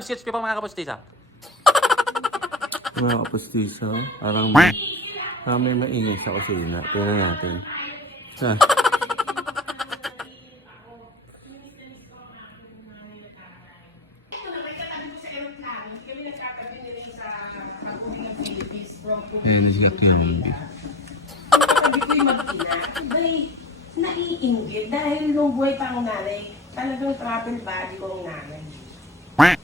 Sketch ko pa mga kapustisa. Mga kapustisa, parang may maingay sa kusina. Tingnan natin. Ha? Ayan na siya Kyombi. Sabi ko'y mag-ina, dahil naiinggit dahil nung buhay pa ang nanay, talagang travel body ko ang nanay. Ay!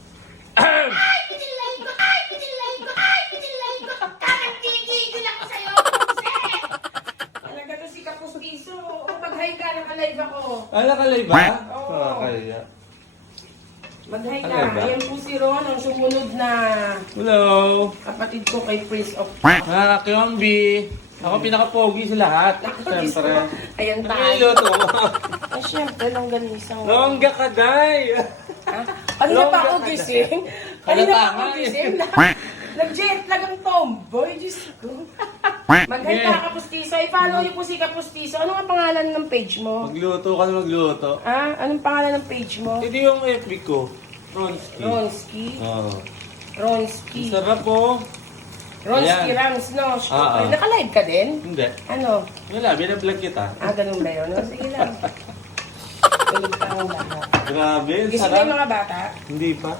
Pitilay ko! Ay! Pitilay ko! Ay! Pitilay ko! Kakagigigil ako sa'yo, Jose! Talaga to si Kapustiso. Mag-hi ka, naka-live ako. Naka-live ba? Oo. Nakakaya. Mag-hi ka. Naka-live ba? Ayan po si Ron, ang sumunod na Hello! kapatid ko kay Prince of... Mga Kyombi! Ako pinaka-pogi sa lahat. Siyempre. Ayan Ano tayo. niluto mo? Ay, syempre, longganisang... Longga ka, day! Kanina pa ako gising. Kanina pa ako Halata gising. Nag-jet lag ang tomboy. Diyos ko. Mag-hi ka, Kapustiso. I-follow niyo po si Kapustiso. Ano nga pangalan ng page mo? Magluto ka na magluto. Ah, anong pangalan ng page mo? Hindi yung FB ko. Ronski. Ronski. Oo. Ronski. Sarap po. Ronski Ayan. Rams, no? Oo. Naka-live ka din? Hindi. Ano? Wala, binablog kita. Ah, ganun ba yun? No? Sige lang. Tulog ka ang lahat. Grabe, Gising na yung sarap. mga bata. Hindi pa.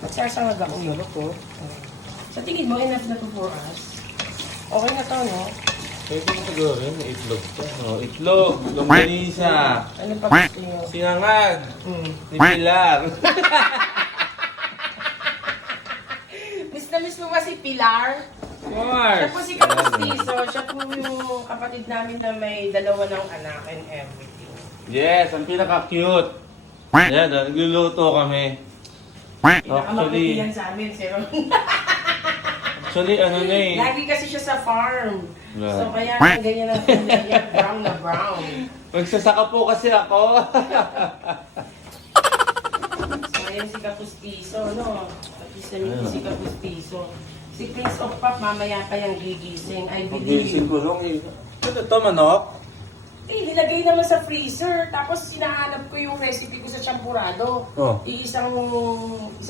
Magsasangag ako. Sarap po. Sa tingin mo, enough na to for us? Okay na to, no? Pwede mo siguro yun, may itlog to. Oh, itlog, longganisa, Ano pa gusto nyo? sinangag, Hmm. ni Pilar. Miss na miss mo ba si Pilar? Of Siya course. po si Kapustiso. Siya po yung kapatid namin na may dalawa ng anak and everything. Yes, ang pinaka-cute. Yan, nagluluto kami. Pinakamaputi yan sa amin, si Ron. Actually, ano na eh. Lagi kasi siya sa farm. Yeah. So kaya ganyan ang niya, brown na brown. Magsasaka po kasi ako. So ayan si Kapustiso, no? Kapisa niyo po si Kapustiso. Si Prince of Pop, mamaya pa yung gigising. I Pagising believe. ko lang eh. Ano to, manok? Eh, nilagay naman sa freezer. Tapos sinahanap ko yung recipe ko sa champurado. Oh. Isa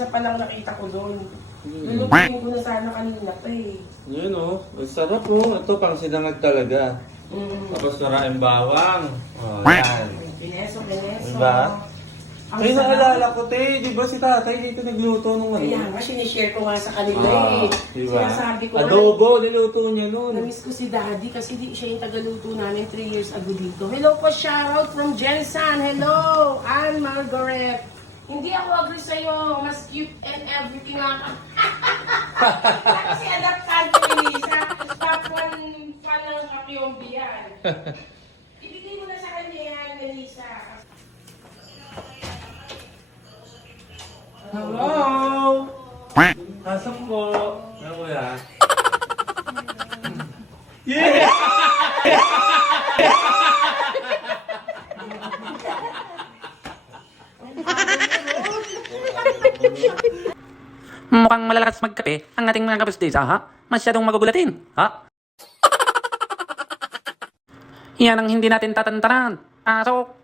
pa lang nakita ko doon. Lulutuin ko na sana kanina pa eh. Yun oh. Ang sarap oh. Ito pang sinangag talaga. Tapos saraing bawang. Oh, yan. Pineso. Diba? Ang Ay, sarap. naalala ko, te. Di ba si tatay dito nagluto nung ano? Kaya nga, sinishare ko nga sa kanila Ah, eh. diba? Sinasabi ko, Adobo, niluto niya nun. namiss ko si Daddy kasi siya yung tagaluto namin 3 years ago dito. Hello po, shoutout from Jensan. Hello, I'm Margaret. Hindi ako agree sa'yo. Mas cute and everything nga. Kasi adaptante ni Lisa. Top one fan ng Kapyombi yan. Ibigay mo na sa kanya yan, Lisa. Hello! Pasok po. Ano po yan? Yeah! Mukhang malalakas magkape ang ating mga kapustisa, ha? Masyadong magugulatin, ha? Yan ang hindi natin tatantanan. Pasok!